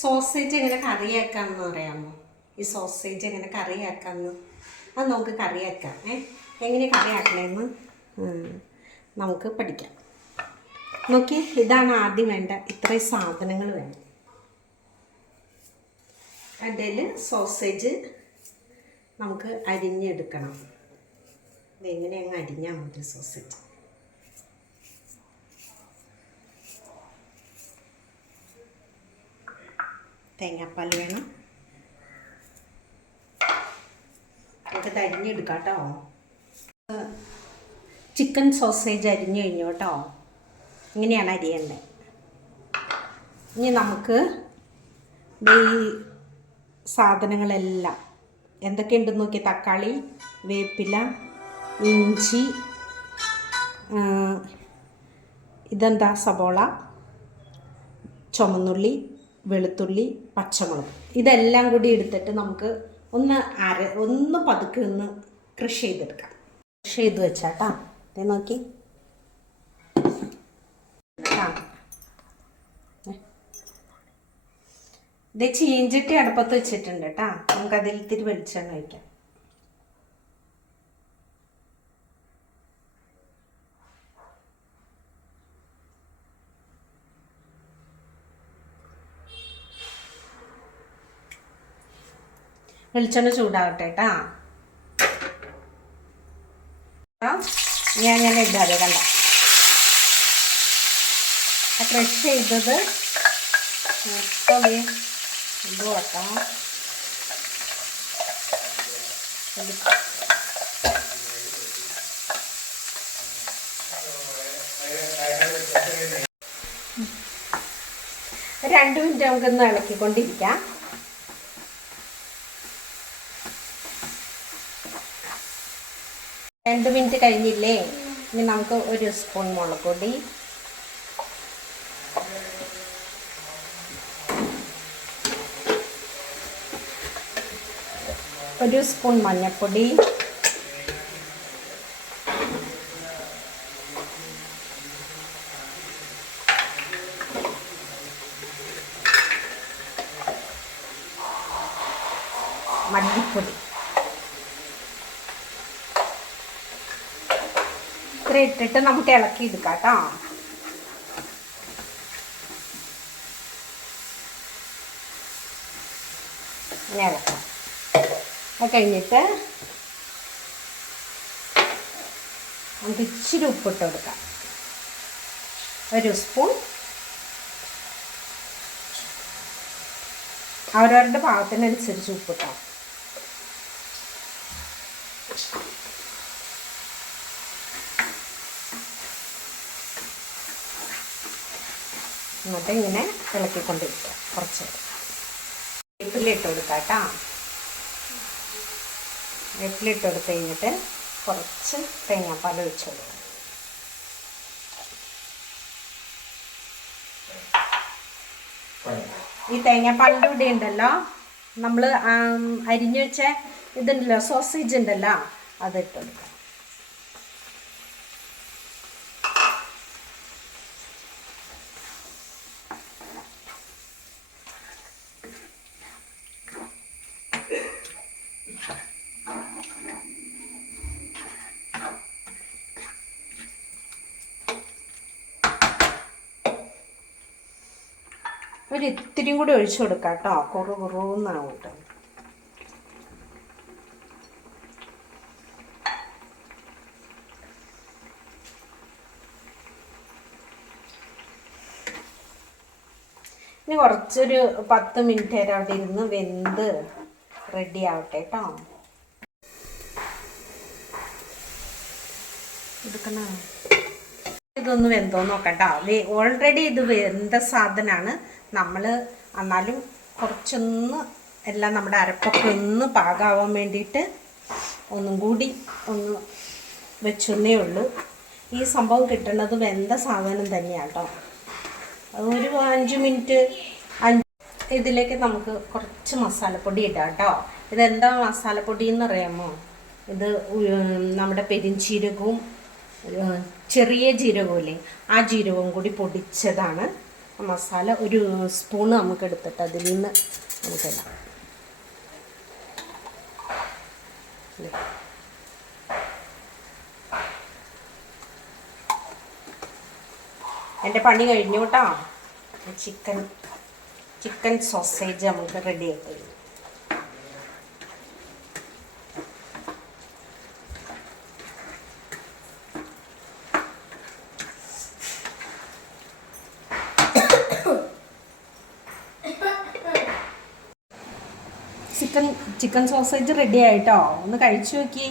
Sausage എങ്ങനെ കറിയാക്കാമെന്ന് പറയാമോ? ഈ സോസേജ് എങ്ങനെ കറിയാക്കാമെന്ന് അത് നമുക്ക് കറിയാക്കാം. എങ്ങനെ കറിയാക്കണമെന്ന് നമുക്ക് പഠിക്കാം. നോക്കി, ഇതാണ് ആദ്യം വേണ്ട. ഇത്രയും സാധനങ്ങൾ വേണം. അതിൽ സോസേജ് നമുക്ക് അരിഞ്ഞെടുക്കണം. ഇതെങ്ങനെ അങ്ങ് അരിഞ്ഞാൽ മതി സോസേജ്. തേങ്ങാപ്പാൽ വേണം. നമുക്കത് അരിഞ്ഞെടുക്കാം കേട്ടോ. ചിക്കൻ സോസേജ് അരിഞ്ഞു കഴിഞ്ഞു കേട്ടോ. ഇങ്ങനെയാണ് അരിയേണ്ടത്. ഇനി നമുക്ക് ഈ സാധനങ്ങളെല്ലാം എന്തൊക്കെയുണ്ടെന്ന് നോക്കി. തക്കാളി, വേപ്പില, ഇഞ്ചി, ഇതെന്താ സബോള, ചുമന്നുള്ളി, വെളുത്തുള്ളി, പച്ചമുളക്, ഇതെല്ലാം കൂടി എടുത്തിട്ട് നമുക്ക് ഒന്ന് പതുക്കെ ഒന്ന് ക്രഷ് ചെയ്തെടുക്കാം. ക്രഷ് ചെയ്ത് വെച്ചാട്ടാ. ഇത് നോക്കി. ഇത് ചീഞ്ചട്ടി അടുപ്പത്ത് വെച്ചിട്ടുണ്ട് കേട്ടാ. നമുക്കതിൽ ഇത്തിരി വെളിച്ചെണ്ണ ഒഴിക്കാം. വെളിച്ചെണ്ണ ചൂടാവട്ടെ കേട്ടാ. ഞാൻ ഇടാതെ കണ്ട ക്രഷ് ചെയ്തത് ഇതുവട്ടാം. രണ്ട് മിനിറ്റ് നമുക്കൊന്ന് ഇളക്കിക്കൊണ്ടിരിക്കാം. രണ്ട് മിനിറ്റ് കഴിഞ്ഞില്ലേ? ഇനി നമുക്ക് ഒരു സ്പൂൺ മുളക് പൊടി, ഒരു സ്പൂൺ മഞ്ഞൾപ്പൊടി, മല്ലിപ്പൊടി, ഇത്ര ഇട്ടിട്ട് നമുക്ക് ഇളക്കി എടുക്കാം കേട്ടോ. ഇളക്കാം. അത് കഴിഞ്ഞിട്ട് നമുക്ക് ഇച്ചിരി ഉപ്പിട്ട് കൊടുക്കാം. ഒരു സ്പൂൺ. അവരവരുടെ പാകത്തിനനുസരിച്ച് ഉപ്പിട്ടാം. എന്നിട്ട് ഇങ്ങനെ ഇളക്കിക്കൊണ്ടിരിക്കുക. കുറച്ച് വേപ്പിലിട്ട് കൊടുക്കാം കേട്ടോ. വേപ്പിലിട്ട് കൊടുത്ത് കഴിഞ്ഞിട്ട് കുറച്ച് തേങ്ങാപ്പാൽ ഒഴിച്ച് കൊടുക്കാം. ഈ തേങ്ങാപ്പാലിൻ്റെ കൂടെ ഉണ്ടല്ലോ നമ്മൾ അരിഞ്ഞു വെച്ച ഇതുണ്ടല്ലോ സോസേജ് ഉണ്ടല്ലോ, അതിട്ട് കൊടുക്കാം. ഒരു ഇത്തിരിയും കൂടി ഒഴിച്ചു കൊടുക്കാം കേട്ടോ. കുറുകുറുന്നാവും കേട്ടോ. ഇനി കുറച്ചൊരു 10 മിനിറ്റ് വരെ അവിടെ ഇരുന്ന് വെന്ത് റെഡി ആവട്ടെ കേട്ടോ. എടുക്കണ ഇതൊന്ന് വെന്തോ നോക്കട്ടോ. ഓൾറെഡി ഇത് വെന്ത സാധനമാണ്. നമ്മൾ എന്നാലും കുറച്ചൊന്ന് എല്ലാം നമ്മുടെ അരപ്പൊക്കെ ഒന്ന് പാകാവാൻ വേണ്ടിയിട്ട് ഒന്നും കൂടി ഒന്ന് വെച്ചൊന്നേ ഉള്ളൂ. ഈ സംഭവം കിട്ടുന്നത് വെന്ത സാധനം തന്നെയാണ് കേട്ടോ. ഒരു 5 മിനിറ്റ് ഇതിലേക്ക് നമുക്ക് കുറച്ച് മസാലപ്പൊടി ഇടാം കേട്ടോ. ഇതെന്താ മസാലപ്പൊടി എന്ന് അറിയാമോ? ഇത് നമ്മുടെ പെരിഞ്ചീരകവും ചെറിയ ജീരകമില്ലേ, ആ ജീരകവും കൂടി പൊടിച്ചതാണ്. മസാല ഒരു സ്പൂണ് നമുക്ക് എടുത്തിട്ട് അതിൽ നിന്ന് നമുക്കിടാം. എൻ്റെ പണി കഴിഞ്ഞു കേട്ടോ. ചിക്കൻ സോസേജ് നമുക്ക് റെഡി ആയി കഴിഞ്ഞു. ചിക്കൻ സോസേജ് റെഡി ആയിട്ടോ. ഒന്ന് കഴിച്ചു നോക്കി.